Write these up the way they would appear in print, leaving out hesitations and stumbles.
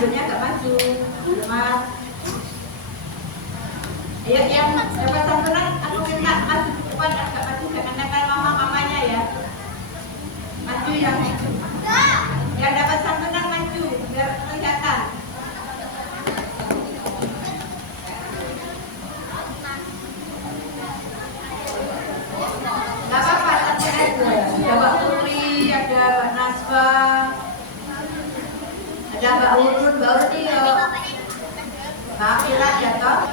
ambilnya agak maju. Mas. Ayo yang dapat santunan, aku minta maju ke depan, agak maju, jangan nempel mama-mamanya ya. Maju yang dapat santunan maju, biar kelihatan. Gak apa-apa, tapi ada. Ada Mbak Putri, ada Mbak Nasfa, ada Mbak Urun, Mbak Urun ya. Mbak Pilar ya toh.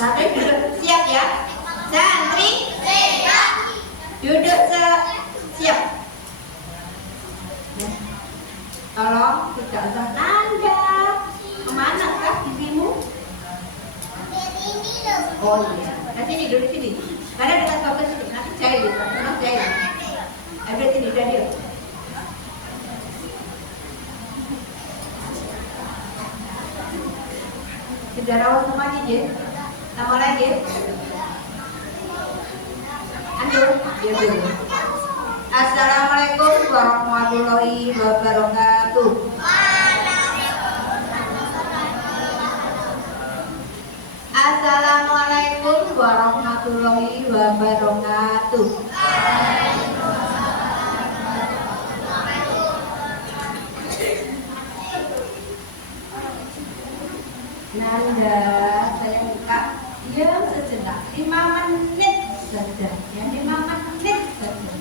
Santri duduk siap ya. Santri siap. Duduk siap. Ya. Tolong tidak usah nanggap. Kemana kah gigimu? Oh iya. Di sini duduk sini. Karena dekat bapak sini. Nanti jahil, nanti jahil. Ambil sini radio. Sejarawan semuanya ya. Nama lagi. Anjur, dia dulu. Assalamualaikum warahmatullahi wabarakatuh. Assalamualaikum warahmatullahi wabarakatuh. Nanda, saya buka diam sejenak 5 menit saja, ya 5 menit saja.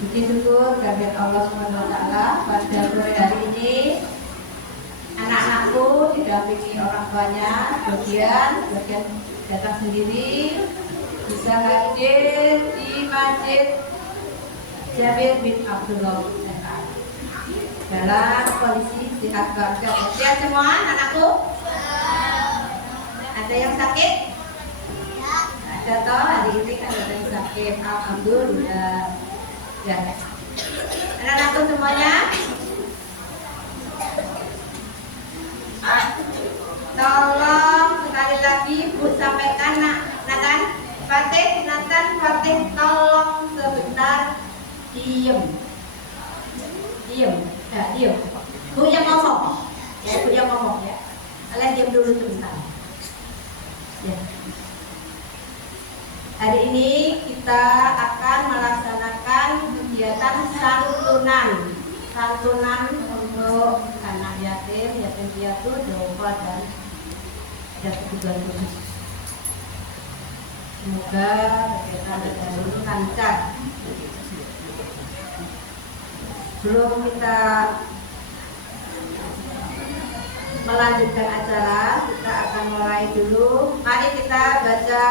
Puji syukur kehadirat Allah SWT pada sore hari ini. Anak-anakku didampingi orang tuanya, bagian datang sendiri, bisa hadir di Masjid Jabir bin Abdullah dalam kondisi sehat walafiat. Sehat semua anakku? Ada yang sakit? Ada toh, hari ini kan ada yang sakit. Alhamdulillah. Ya. Anak-anakku semuanya? Tolong sekali lagi Bu sampaikan Nathan, Fatih, tolong sebentar diem. Ya, diem. Bu yang ngomong. Ya, Bu yang ngomong ya. Kalian diem dulu sebentar. Ya. Hari ini kita akan melaksanakan kegiatan santunan untuk anak yatim piatu, duafa dan ada kebutuhan khusus. Semoga kegiatan ini lancar. Sebelum kita melanjutkan acara, kita akan mulai dulu. Mari kita baca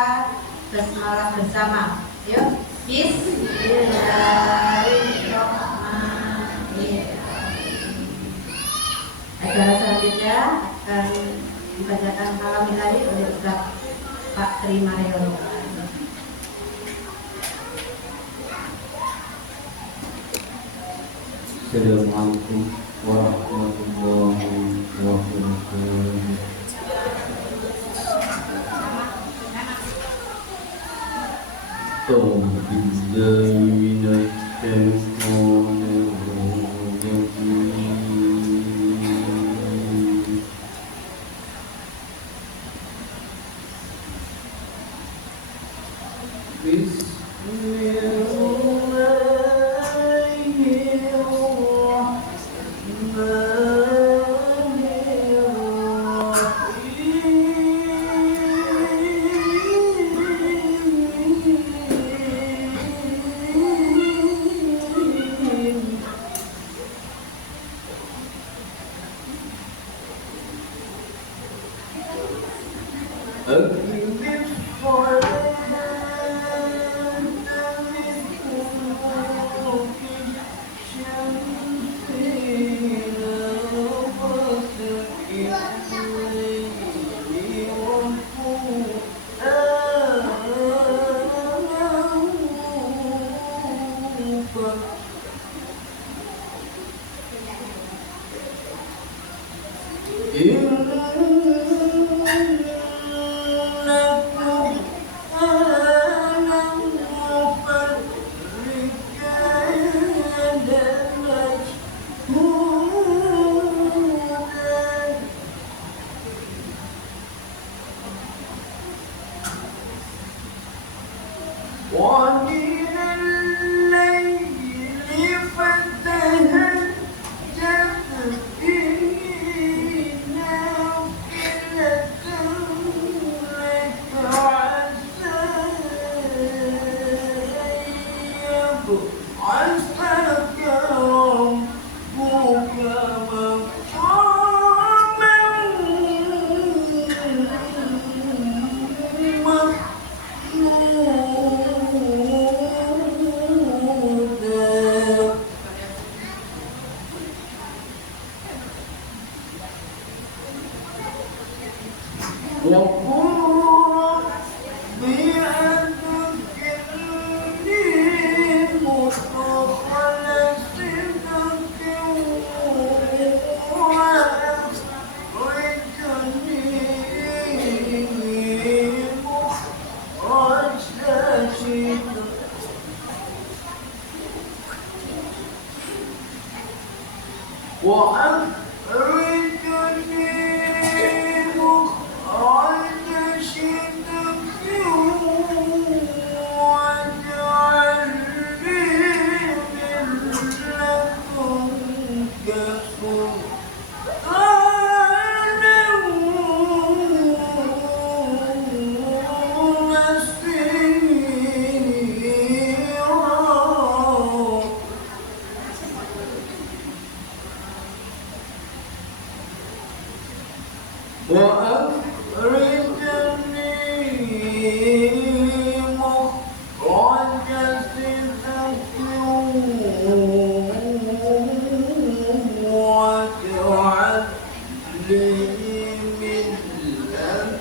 basmalah bersama. Yuk. Bismillahirrahmanirrahim. Acara selanjutnya akan dibacakan malam ilahi oleh Ustaz Pak Tri Mariono. Assalamualaikum warahmatullahi wabarakatuh. ومن الليل فتهجد به نافلة لك عسى أن يبعثك ربك مقاما محمودا وقل رب أدخلني مدخل صدق وأخرجني مخرج صدق وأخرجني مخرج صدق واجعل لي من لدنك سلطانا نصيرا وأخرجني مخرج صدق واجعل لي من لدنك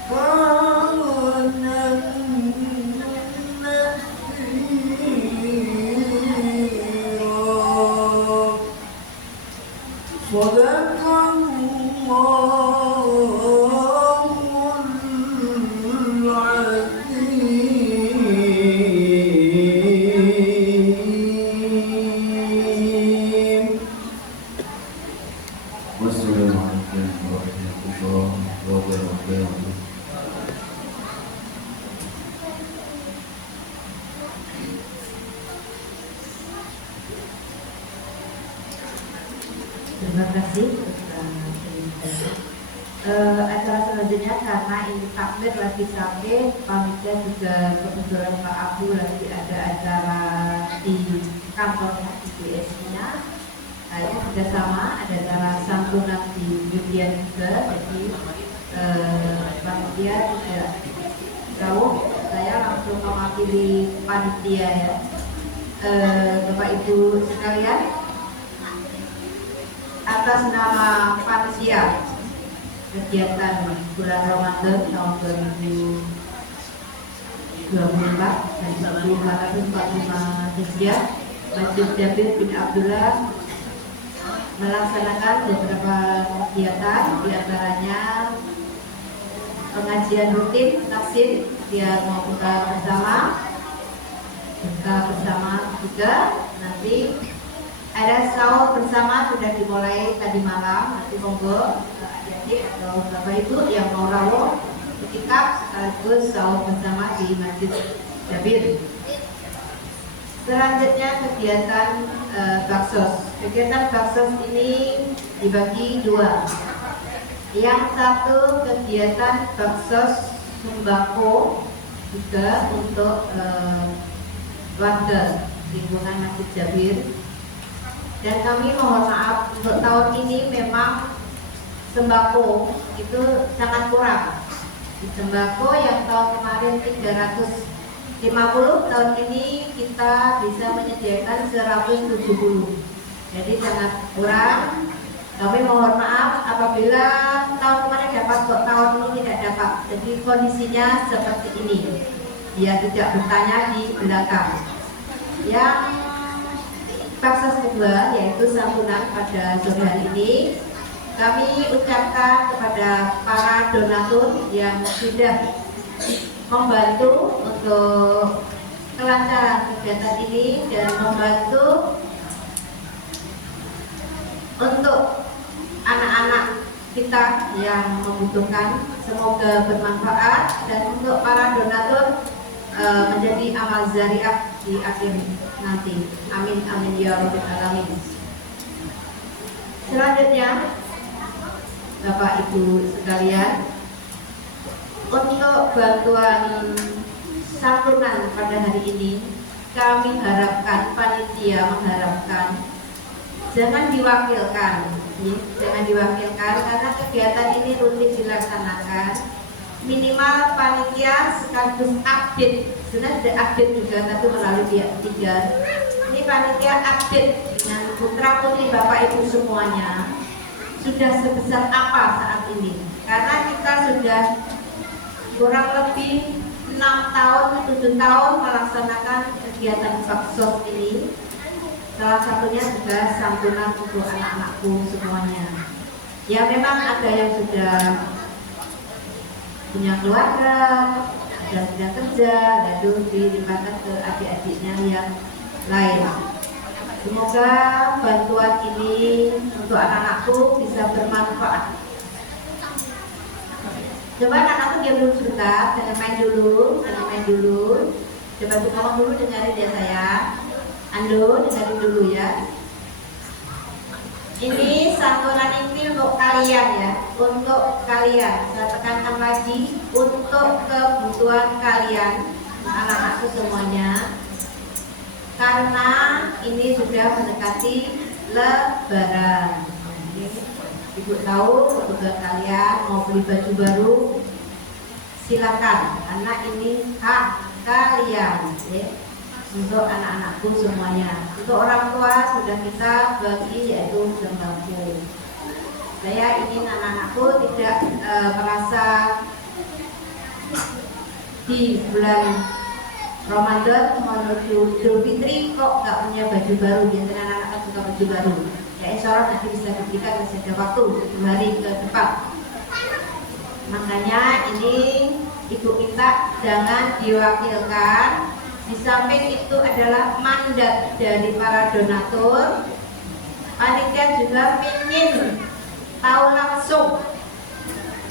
سلطانا نصيرا صدق الله العظيم. والسلام عليكم ورحمة الله وبركاته. Terima kasih. Acara selanjutnya karena ini takbir lagi sampai panitia juga kebetulan Pak Abu lagi ada acara di kantor HTBS-nya. Kayaknya kerjasama ada acara santunan di Yudian juga, jadi panitia tidak jauh. Saya langsung mewakili panitia ya. Bapak Ibu sekalian, atas nama panitia kegiatan bulan Ramadan tahun 2024 dan 1445 Hijriah, Masjid Jabir bin Abdullah melaksanakan beberapa kegiatan, diantaranya pengajian rutin tafsir yang mau buka bersama juga. Nanti ada sahur bersama sudah dimulai tadi malam. Nanti monggo adik-adik atau bapak ibu yang mau rawuh iktikaf sekaligus sahur bersama di Masjid Jabir. Selanjutnya kegiatan baksos. Kegiatan baksos ini dibagi dua. Yang satu kegiatan baksos sembako juga untuk warga lingkungan Masjid Jabir. Dan kami mohon maaf untuk tahun ini memang sembako itu sangat kurang. Di sembako yang tahun kemarin 350, tahun ini kita bisa menyediakan 170. Jadi sangat kurang. Kami mohon maaf apabila tahun kemarin dapat kok tahun ini tidak dapat. Jadi kondisinya seperti ini. Dia tidak bertanya di belakang. Yang baksos kedua yaitu santunan pada sore hari ini. Kami ucapkan kepada para donatur yang sudah membantu untuk kelancaran kegiatan ini dan membantu untuk anak-anak kita yang membutuhkan. Semoga bermanfaat dan untuk para donatur menjadi amal zariah di akhir nanti. Amin amin ya rabbal alamin. Selanjutnya, Bapak Ibu sekalian, untuk bantuan santunan pada hari ini, kami harapkan, panitia mengharapkan, jangan diwakilkan karena kegiatan ini rutin dilaksanakan. Minimal panitia sekaligus update, sebenarnya update juga tapi melalui pihak ketiga. Ini panitia update dengan putra putri Bapak Ibu semuanya sudah sebesar apa saat ini, karena kita sudah kurang lebih 6 tahun, 7 tahun melaksanakan kegiatan baksos ini. Salah satunya juga santunan untuk anak-anakku semuanya. Ya memang ada yang sudah punya keluarga, ada sudah kerja, lalu dilimpahkan ke adik-adiknya yang lain. Semoga bantuan ini untuk anak-anakku bisa bermanfaat. Coba anak-anakku diam dulu sebentar, jangan main dulu. Coba tuh ngomong dulu, dengarin ya sayang. Ando, dengarin dulu ya. Ini santunan ini untuk kalian ya, untuk kalian. Saya tekankan lagi, untuk kebutuhan kalian, anak-anakku semuanya. Karena ini sudah mendekati Lebaran. Ibu tahu kebutuhan kalian mau beli baju baru, silakan. Karena ini hak kalian. Ya. Untuk anak-anakku semuanya. Untuk orang tua sudah kita bagi yaitu sembako. Saya ingin anak-anakku tidak merasa di bulan Ramadan menuju Idul Fitri kok nggak punya baju baru. Biasanya anak-anak suka baju baru. Ya insya Allah nanti bisa diberikan, masih ada waktu 2 hari ke depan. Makanya ini Ibu minta jangan diwakilkan. Di samping itu adalah mandat dari para donatur. Panitia juga ingin tahu langsung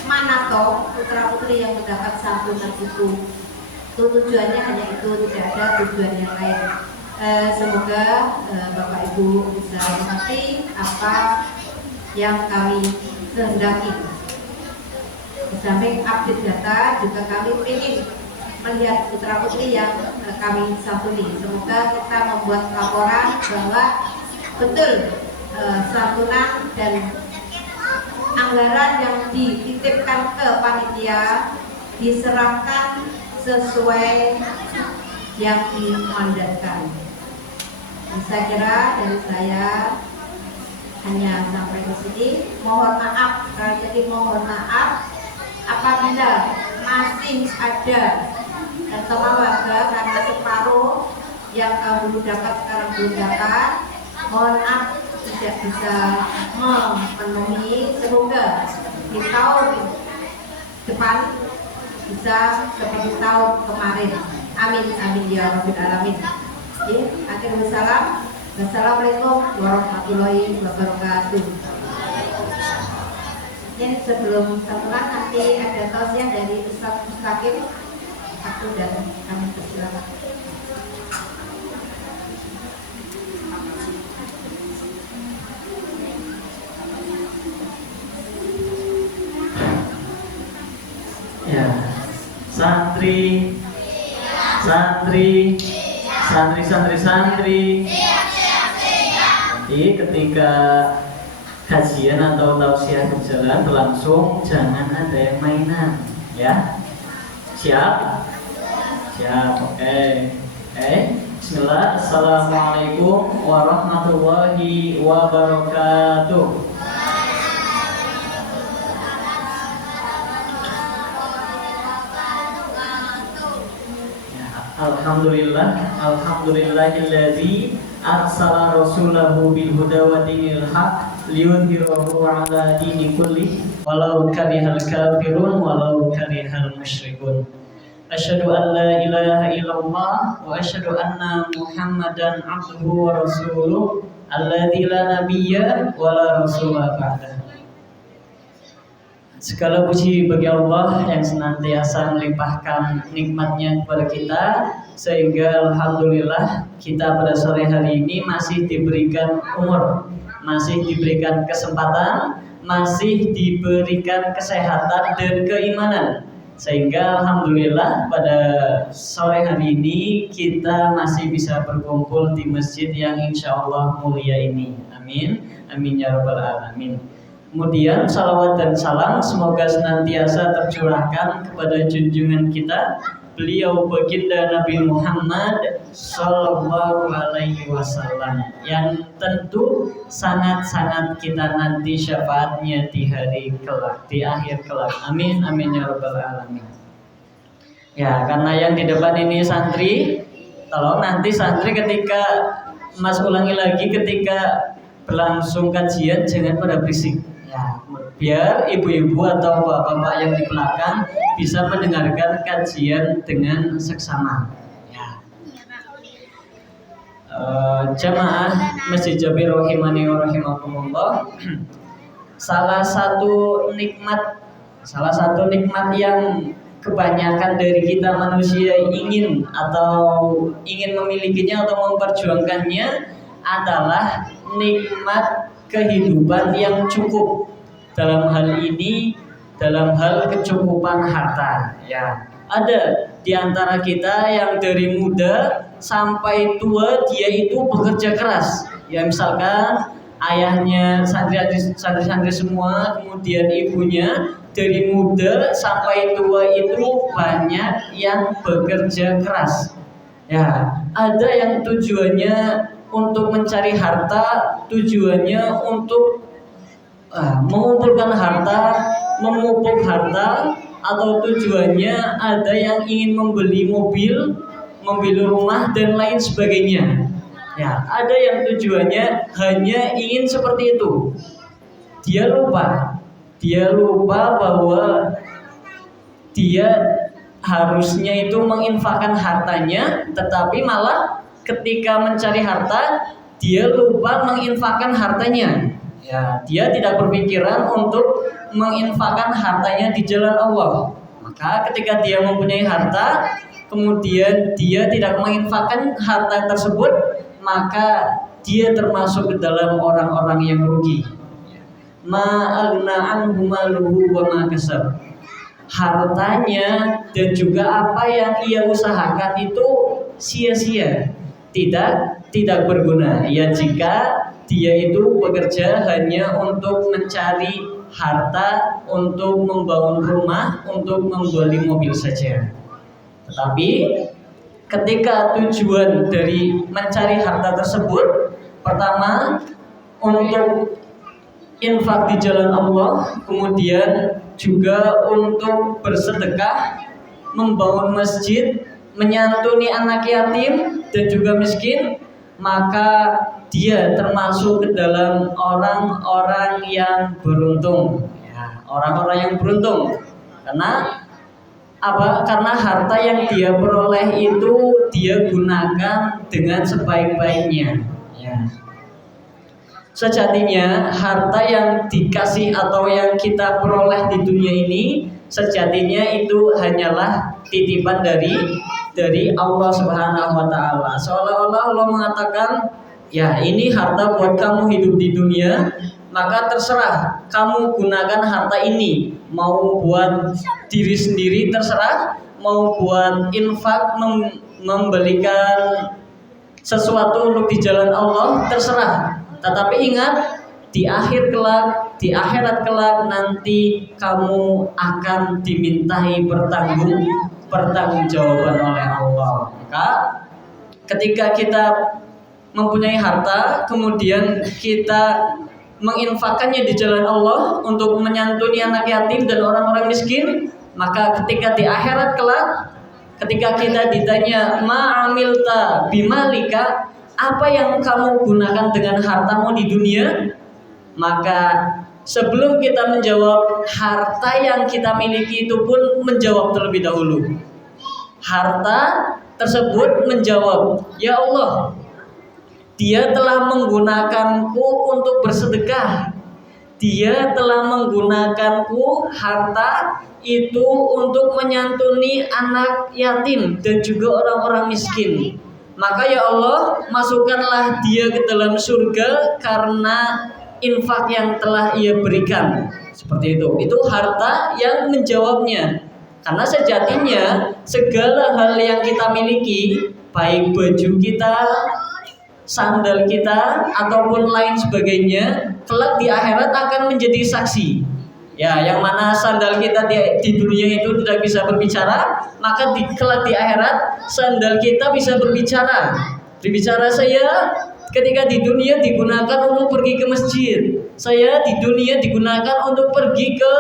mana toh putra putri yang mendapat santunan itu. Tujuannya hanya itu, tidak ada tujuan yang lain. Semoga Bapak Ibu bisa mengerti apa yang kami kehendaki. Di samping update data juga kami ingin melihat putra putri yang kami santuni. Semoga kita membuat laporan bahwa betul santunan dan anggaran yang dititipkan ke panitia diserahkan sesuai yang dimandatkan. Saya kira dari saya hanya sampai ke sini. Mohon maaf, jadi mohon maaf apabila masih ada teman warga karena separuh yang dulu dapat sekarang belum dapat. Mohon maaf tidak bisa memenuhi. Semoga di tahun depan bisa seperti tahun kemarin. Amin amin ya rabbal alamin. Akhirul salam. Wassalamualaikum warahmatullahi wabarakatuh. Ini sebelum setelah nanti ada tausiah dari Ustaz Mustaqim. Aku dan kami persilakan. Ya, santri, jadi ketika kajian atau tausiah berjalan berlangsung, jangan ada yang mainan, ya. Siap? Siap, oke. Bismillah, assalamualaikum warahmatullahi wabarakatuh. Alhamdulillahilladzi arsala rasulahu bil huda wa dinil haq liyudhhirahu 'ala dini kulli walau karihal kafirun walau karihal musyrikun. Asyhadu an la ilaha illallah wa asyhadu anna Muhammadan 'abduhu wa rasuluh alladzi la nabiyya wa la rasula ba'dahu. Segala puji bagi Allah yang senantiasa melimpahkan nikmatnya kepada kita, sehingga alhamdulillah kita pada sore hari ini masih diberikan umur, masih diberikan kesempatan, masih diberikan kesehatan dan keimanan, sehingga alhamdulillah pada sore hari ini kita masih bisa berkumpul di masjid yang insya Allah mulia ini. Amin, amin ya rabbal alamin. Kemudian salawat dan salam semoga senantiasa tercurahkan kepada junjungan kita, beliau baginda Nabi Muhammad Sallallahu Alaihi Wasallam, yang tentu sangat-sangat kita nanti syafaatnya di hari kelak, di akhir kelak. Amin, amin ya rabbal alamin. Ya, karena yang di depan ini santri, tolong nanti santri ketika Mas ulangi lagi ketika berlangsung kajian jangan pada berisik. Ya, biar ibu-ibu atau bapak-bapak yang di belakang bisa mendengarkan kajian dengan seksama. Ya. Jamaah Masjid Jabir rahimani wa rahimakumullah. Salah satu nikmat yang kebanyakan dari kita manusia ingin memilikinya atau memperjuangkannya adalah nikmat kehidupan yang cukup. Dalam hal ini, dalam hal kecukupan harta. Ya, ada di antara kita yang dari muda sampai tua dia itu bekerja keras. Ya, misalkan ayahnya santri-santri semua, kemudian ibunya dari muda sampai tua itu banyak yang bekerja keras. Ya, ada yang tujuannya untuk mencari harta, tujuannya untuk mengumpulkan harta, memupuk harta, atau tujuannya ada yang ingin membeli mobil, membeli rumah dan lain sebagainya. Ya, ada yang tujuannya hanya ingin seperti itu. Dia lupa bahwa dia harusnya itu menginfakkan hartanya, tetapi malah ketika mencari harta dia lupa menginfakkan hartanya. Ya, dia tidak berpikiran untuk menginfakkan hartanya di jalan Allah. Maka ketika dia mempunyai harta, kemudian dia tidak menginfakkan harta tersebut, maka dia termasuk ke dalam orang-orang yang rugi. Ma'agna anhu maluhu wa ma kasab. Hartanya dan juga apa yang ia usahakan itu sia-sia, tidak berguna. Ya, jika dia itu bekerja hanya untuk mencari harta, untuk membangun rumah, untuk membeli mobil saja. Tetapi ketika tujuan dari mencari harta tersebut, pertama untuk infak di jalan Allah, kemudian juga untuk bersedekah, membangun masjid, menyantuni anak yatim dan juga miskin, maka dia termasuk ke dalam orang-orang yang beruntung. Ya, orang-orang yang beruntung. Karena apa? Karena harta yang dia peroleh itu dia gunakan dengan sebaik-baiknya. Ya. Sejatinya harta yang dikasih atau yang kita peroleh di dunia ini, sejatinya itu hanyalah titipan dari Allah Subhanahu wa taala. Seolah-olah Allah mengatakan, ya ini harta buat kamu hidup di dunia, maka terserah kamu gunakan harta ini, mau buat diri sendiri terserah, mau buat infak, membelikan sesuatu untuk di jalan Allah terserah. Tetapi ingat, di akhirat kelak nanti kamu akan dimintai pertanggungjawaban oleh Allah. Maka ketika kita mempunyai harta, kemudian kita menginfakkannya di jalan Allah untuk menyantuni anak yatim dan orang-orang miskin, maka ketika di akhirat kelak, ketika kita ditanya ma'amilta bimalika, apa yang kamu gunakan dengan hartamu di dunia, maka sebelum kita menjawab harta yang kita miliki itu pun menjawab terlebih dahulu. Harta tersebut menjawab, ya Allah, dia telah menggunakanku untuk bersedekah, dia telah menggunakanku harta itu untuk menyantuni anak yatim dan juga orang-orang miskin. Maka ya Allah, masukkanlah dia ke dalam surga karena infak yang telah ia berikan. Seperti itu. Itu harta yang menjawabnya. Karena sejatinya segala hal yang kita miliki, baik baju kita, sandal kita, ataupun lain sebagainya, kelak di akhirat akan menjadi saksi. Ya, yang mana sandal kita di dunia itu tidak bisa berbicara, maka kelak di akhirat sandal kita bisa berbicara. Berbicara, saya ketika di dunia digunakan untuk pergi ke masjid, saya di dunia digunakan untuk pergi ke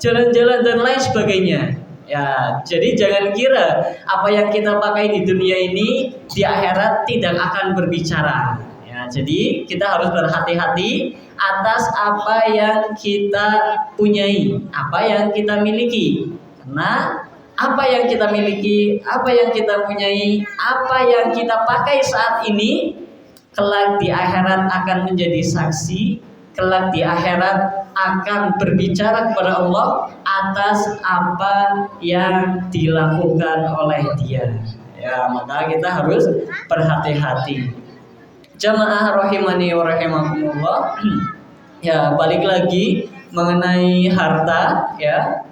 jalan-jalan dan lain sebagainya. Ya, jadi jangan kira apa yang kita pakai di dunia ini di akhirat tidak akan berbicara. Ya, jadi kita harus berhati-hati atas apa yang kita punyai, apa yang kita miliki. Karena apa yang kita miliki, apa yang kita punyai, apa yang kita pakai saat ini, kelak di akhirat akan menjadi saksi, kelak di akhirat akan berbicara kepada Allah atas apa yang dilakukan oleh dia. Ya, maka kita harus berhati-hati. Jamaah rahimani wa rahimakumullah. Ya, balik lagi mengenai harta, ya.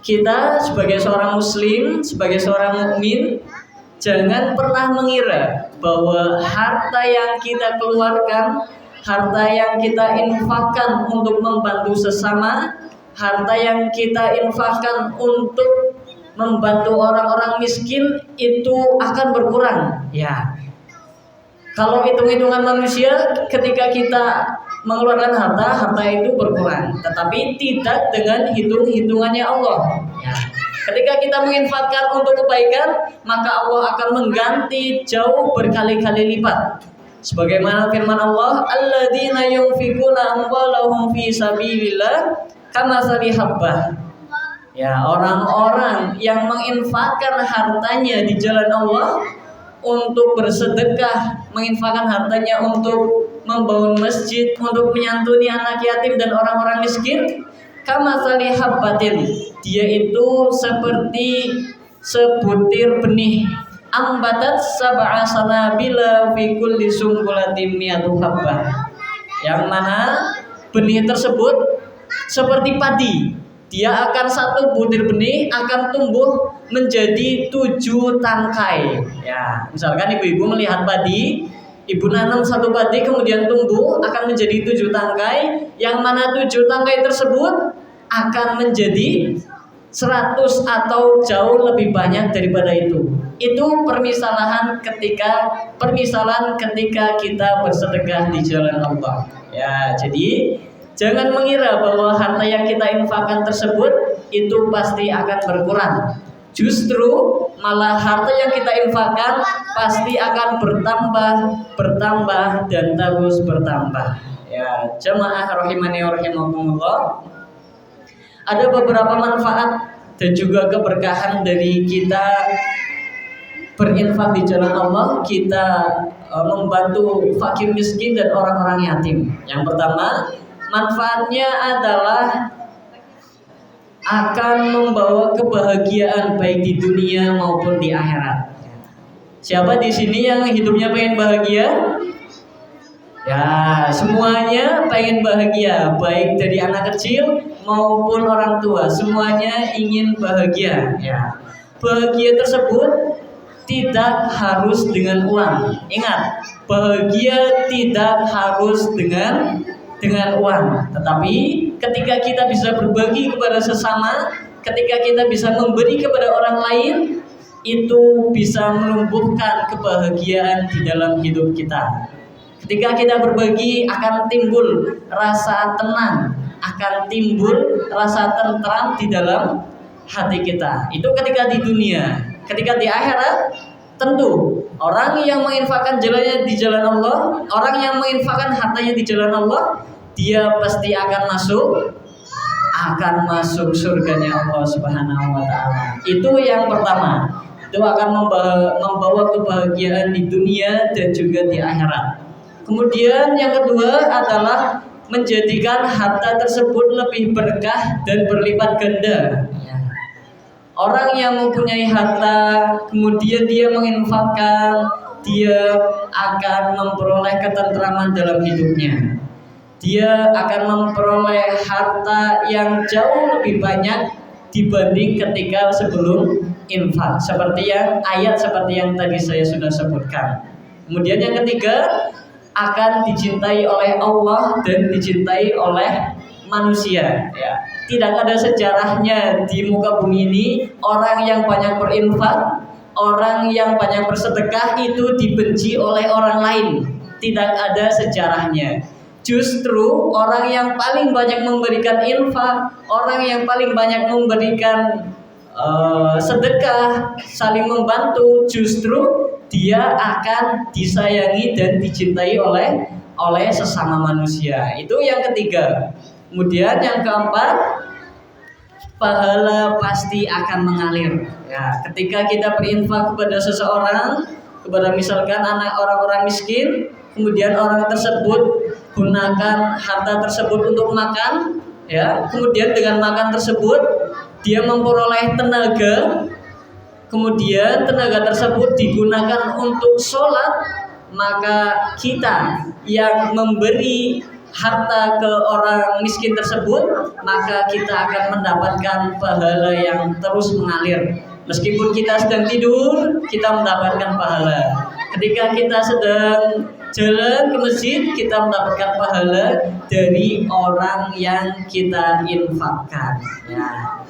Kita sebagai seorang muslim, sebagai seorang mukmin, jangan pernah mengira bahwa harta yang kita keluarkan, harta yang kita infakkan untuk membantu sesama, harta yang kita infakkan untuk membantu orang-orang miskin itu akan berkurang. Ya, kalau hitung-hitungan manusia, ketika kita mengeluarkan harta itu berkurang, tetapi tidak dengan hitung-hitungannya Allah. Ya. Ketika kita menginfakkan untuk kebaikan, maka Allah akan mengganti jauh berkali-kali lipat. Sebagaimana firman Allah, alladzina yunfikuna amwalahum fi sabilillah kamatsali habbah. Ya, orang-orang yang menginfakkan hartanya di jalan Allah untuk bersedekah, menginfakkan hartanya untuk membangun masjid, untuk menyantuni anak yatim dan orang-orang miskin, kamatsali habbatin, dia itu seperti sebutir benih, ambatat sab'a sanabila fi kulli sumbulatin mi'atu habbah, yang mana benih tersebut seperti padi. Dia akan satu butir benih akan tumbuh menjadi 7 tangkai. Ya, misalkan ibu-ibu melihat padi, ibu nanam satu padi kemudian tumbuh akan menjadi 7 tangkai, yang mana 7 tangkai tersebut akan menjadi 100 atau jauh lebih banyak daripada itu. Itu permisalan ketika kita bersedekah di jalan Allah. Ya, jadi jangan mengira bahwa harta yang kita infakkan tersebut itu pasti akan berkurang. Justru malah harta yang kita infakkan pasti akan bertambah dan terus bertambah. Ya, jamaah rahimani wa rahimakumullah. Ada beberapa manfaat dan juga keberkahan dari kita berinfak di jalan Allah, kita membantu fakir miskin dan orang-orang yatim. Yang pertama, manfaatnya adalah akan membawa kebahagiaan baik di dunia maupun di akhirat. Siapa di sini yang hidupnya pengen bahagia? Ya, semuanya pengen bahagia, baik dari anak kecil maupun orang tua, semuanya ingin bahagia. Ya, bahagia tersebut tidak harus dengan uang. Ingat, bahagia tidak harus dengan uang, tetapi ketika kita bisa berbagi kepada sesama, ketika kita bisa memberi kepada orang lain, itu bisa menumbuhkan kebahagiaan di dalam hidup kita. Ketika kita berbagi akan timbul rasa tenang, akan timbul rasa tentram di dalam hati kita. Itu ketika di dunia. Ketika di akhirat, tentu orang yang menginfakkan jalannya di jalan Allah, orang yang menginfakkan hartanya di jalan Allah, dia pasti akan masuk surganya Allah Subhanahu wa taala. Itu yang pertama. Itu akan membawa kebahagiaan di dunia dan juga di akhirat. Kemudian yang kedua adalah menjadikan harta tersebut lebih berkah dan berlipat ganda. Ya. Orang yang mempunyai harta kemudian dia menginfakkan, dia akan memperoleh ketentraman dalam hidupnya. Dia akan memperoleh harta yang jauh lebih banyak dibanding ketika sebelum infak. Seperti yang tadi saya sudah sebutkan. Kemudian yang ketiga, akan dicintai oleh Allah dan dicintai oleh manusia. Ya. Tidak ada sejarahnya di muka bumi ini orang yang banyak berinfak, orang yang banyak bersedekah itu dibenci oleh orang lain. Tidak ada sejarahnya. Justru orang yang paling banyak memberikan infak, orang yang paling banyak memberikan sedekah, saling membantu, justru dia akan disayangi dan dicintai oleh sesama manusia. Itu yang ketiga. Kemudian yang keempat, pahala pasti akan mengalir. Ya, ketika kita berinfak kepada seseorang, kepada misalkan anak orang-orang miskin, kemudian orang tersebut gunakan harta tersebut untuk makan, ya, kemudian dengan makan tersebut dia memperoleh tenaga, kemudian tenaga tersebut digunakan untuk sholat, maka kita yang memberi harta ke orang miskin tersebut, maka kita akan mendapatkan pahala yang terus mengalir. Meskipun kita sedang tidur, kita mendapatkan pahala. Ketika kita sedang jalan ke masjid, kita mendapatkan pahala dari orang yang kita infakkan. Ya.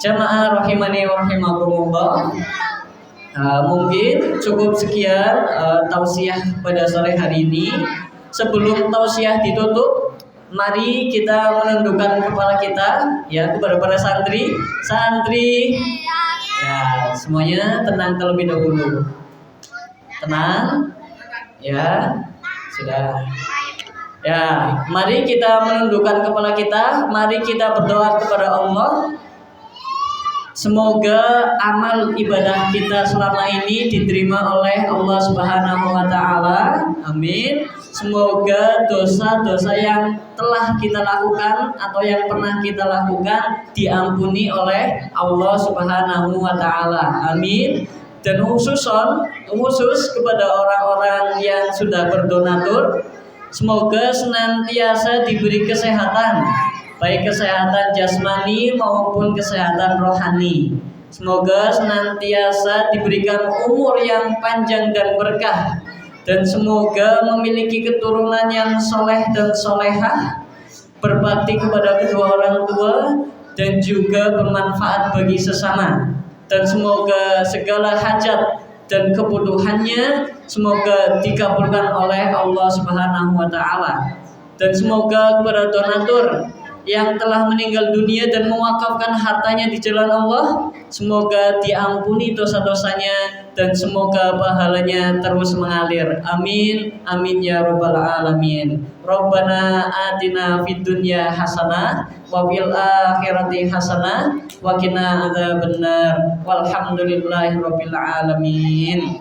Jamaah rahimani wa rahimakumullah. Mungkin cukup sekian tausiah pada sore hari ini. Sebelum tausiah ditutup, mari kita menundukkan kepala kita ya kepada para santri. Ya, semuanya tenang terlebih dahulu. Tenang. Ya, sudah. Ya, mari kita menundukkan kepala kita, mari kita berdoa kepada Allah. Semoga amal ibadah kita selama ini diterima oleh Allah Subhanahu wa taala. Amin. Semoga dosa-dosa yang telah kita lakukan atau yang pernah kita lakukan diampuni oleh Allah Subhanahu wa taala. Amin. Dan khusus kepada orang-orang yang sudah berdonatur, semoga senantiasa diberi kesehatan, baik kesehatan jasmani maupun kesehatan rohani. Semoga senantiasa diberikan umur yang panjang dan berkah, dan semoga memiliki keturunan yang soleh dan solehah, berbakti kepada kedua orang tua, dan juga bermanfaat bagi sesama. Dan semoga segala hajat dan kebutuhannya semoga dikabulkan oleh Allah Subhanahu wa taala. Dan semoga kepada donatur yang telah meninggal dunia dan mewakafkan hartanya di jalan Allah, semoga diampuni dosa-dosanya dan semoga pahalanya terus mengalir. Amin. Amin ya rabbal alamin. Rabbana atina fid dunya hasanah wa fil akhirati hasanah wa qina adzabannar. Walhamdulillahirabbil alamin.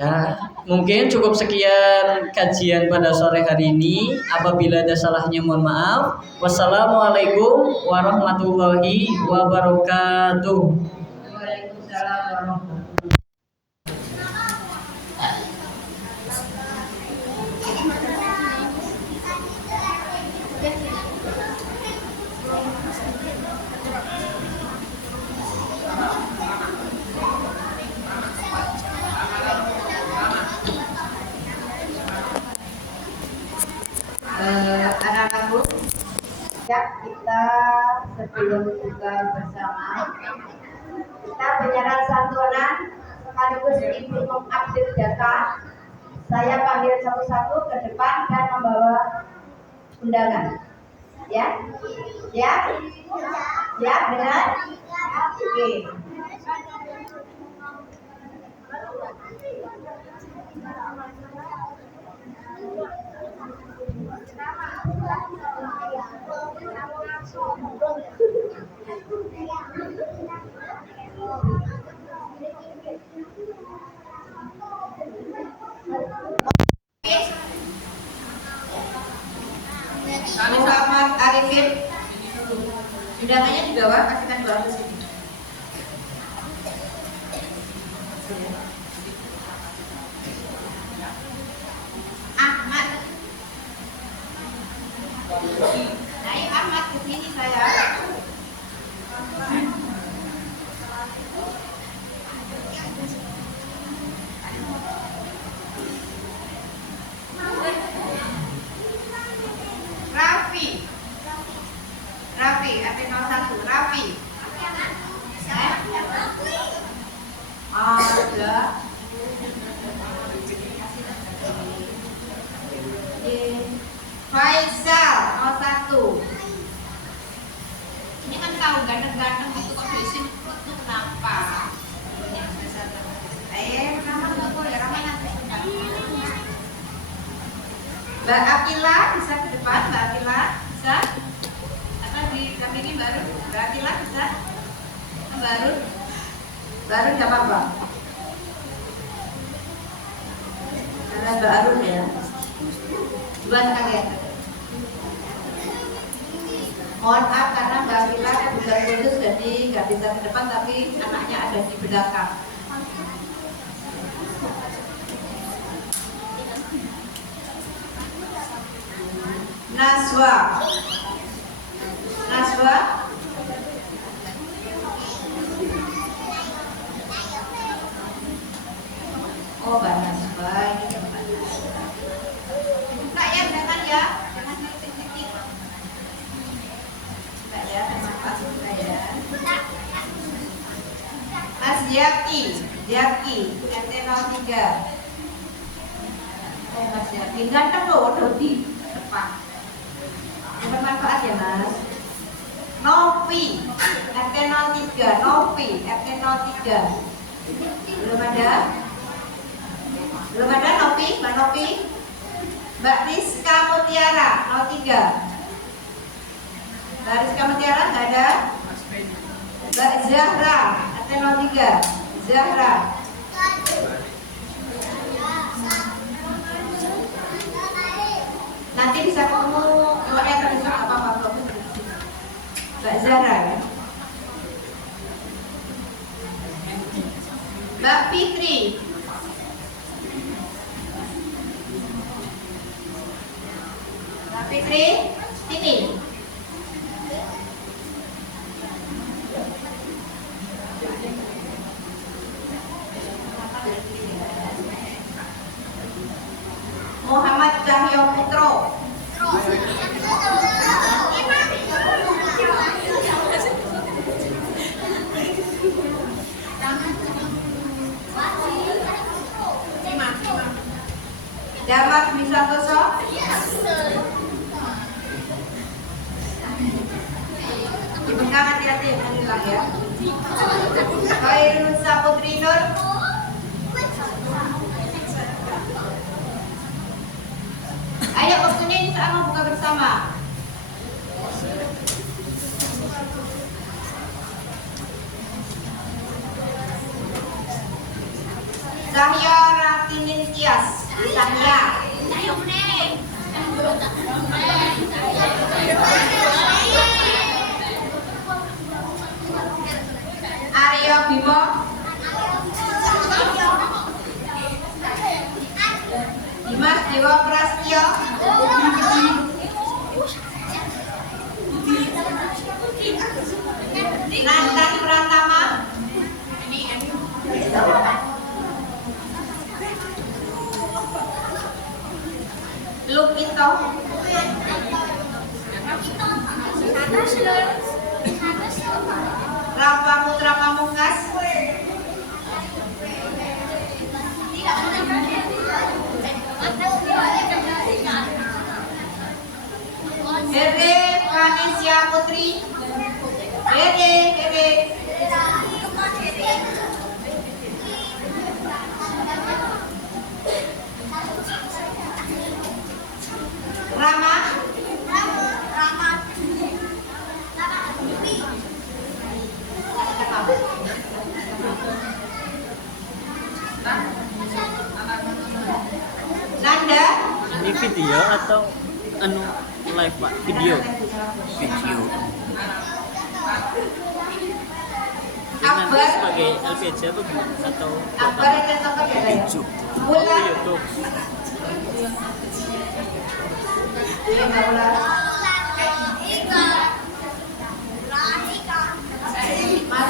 Ya, mungkin cukup sekian kajian pada sore hari ini. Apabila ada salahnya mohon maaf. Wassalamualaikum warahmatullahi wabarakatuh. Waalaikumsalam warahmatullahi. Anak-anakku, ya kita sebelum buka bersama, kita penyerahan santunan sekaligus ibu mengupdate data. Saya panggil satu-satu ke depan dan membawa undangan. Ya, benar. Oke. Muhammad Arifin. Undangannya di bawah, kasihkan bawah ke sini. Ahmad. Naik Ahmad ke sini saya. Raffi, RT01, Raffi. Ada. Faisal 01. Ini kan tahu ganteng-ganteng itu kok diisi itu kenapa? Nama nggak boleh ramai nanti. Mbak Akila bisa ke depan, Mbak Akila bisa. Di ini baru, berarti lah bisa baru nggak apa-apa karena baru ya dua sekalian. Mohon maaf karena Mbak Vila bukan khusus jadi nggak bisa ke depan tapi anaknya ada di belakang. Naswa. Oh, Mbak Naswa ini ya Mbak Naswa. Buka ya, jangan ya. Jangan titik-titik. Buka ya, sama Pak buka ya. Mas Yaki, RT03. Oh, Mas Yaki, ganteng loh, udah di depan. Bermanfaat ya Mas. Novi, RT03, Novi, RT03. Belum ada Novi, Mbak Novi. Mbak Rizka Mutiara, 03. Mbak Rizka Mutiara nggak ada. Mbak Zahra, RT03, Zahra. Nanti bisa ketemu lewatnya terus apa-apa Mbak Zahra ya. Mbak Fitri. Mbak Fitri, sini. Muhammad Cahyo Putro. Damat Wisantoso. Dipegang hati-hati hilang ya. Khairul Saputri Nur. Ayo waktunya ini saat mau buka bersama. Cahya Ratinin Tias. Cahya. Aryo Bimo. Dimas Dewa Prastyo. Nathan Pratama. Lukito. Rafa Putra Pamungkas. Dede Vanesia Putri. Dede. Rama. Nanda. Ini video atau live Pak, video. Video. Nanti Akbar. sebagai LPG atau gimana? Atau Akbar yang nonton ya saya. YouTube. Bola. YouTube. Iya, nggak bola. Mas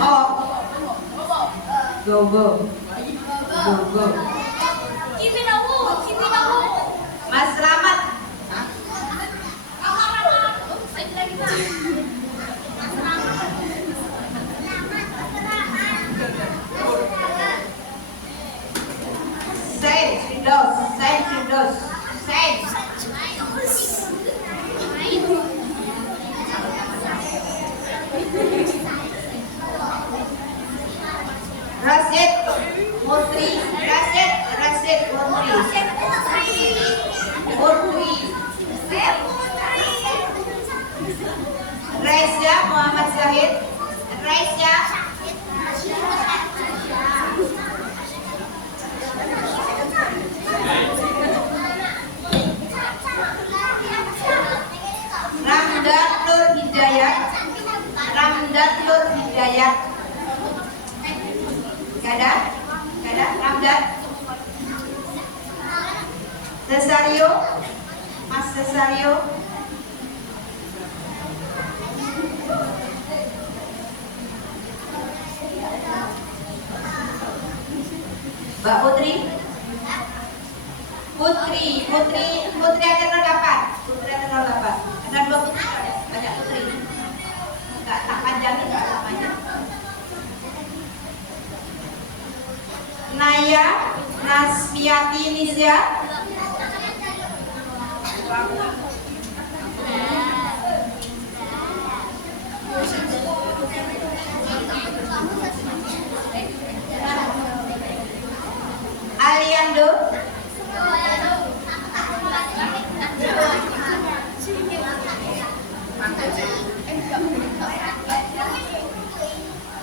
Oh. Go go. Go go. Mas Slamet. Said Firdaus. Said Firdaus. Said. Rasid Murti. Rasid Murti. Murti. Raisya Muhammad Zahid. Raisya. Ramdan Nur Hidayat. Ramdan Nur Hidayat. Gak ada? Ramdan. Cesario. Mas Cesario. Mbak Putri. Putri akan 08. Ada 2 putri, banyak putri. Enggak tak panjangin, enggak tak panjang. Naya Nasmiati Nizya. Aliando.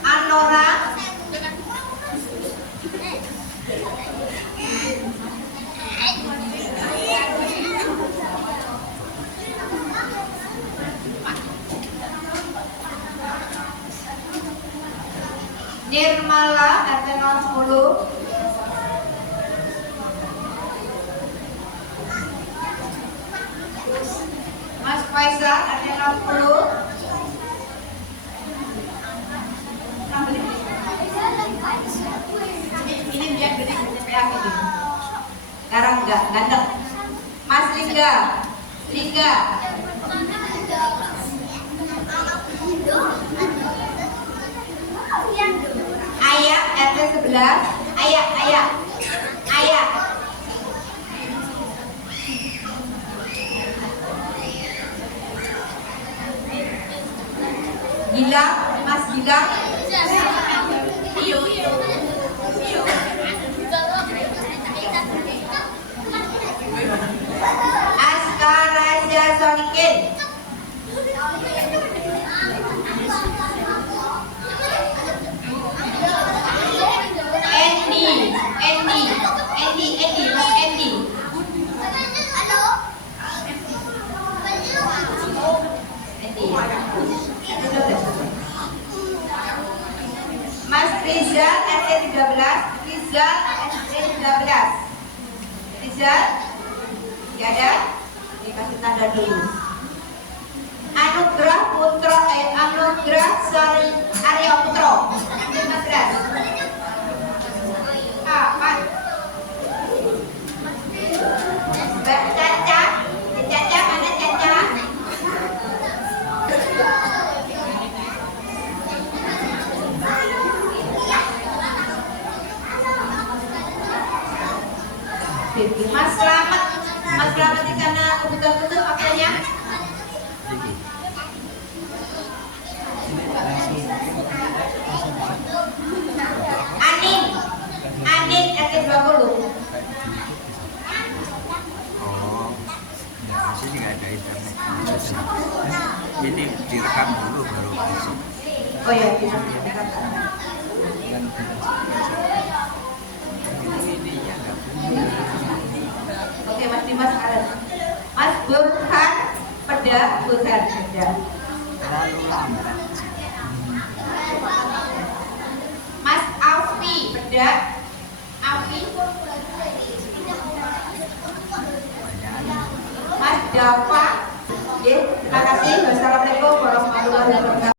Anora. Nirmala RT 010. Mas Faisal RT 010. Ini dia gede TPA gitu. Sekarang enggak ganteng. Mas Lingga. Ayah RT 11. Ayah. Gilang, Mas Gilang. Askaraja Solikin. Mas Rizal RT 13. Rizal tidak ada, dikasih tanda dulu. Anugrah Sari Aryo Putro 15. Kapan? Mbak Caca mana Caca? Mas Slamet di sana betul-betul makanya. Anin RT 20. Sini nggak ada internet. Ini direkam dulu baru masuk. Oh ya, bisa. Beda, bukan beda. Terlalu lambat. Mas Alfi, beda. Alfi. Mas Dava. Oke, terima kasih. Wassalamualaikum warahmatullahi wabarakatuh.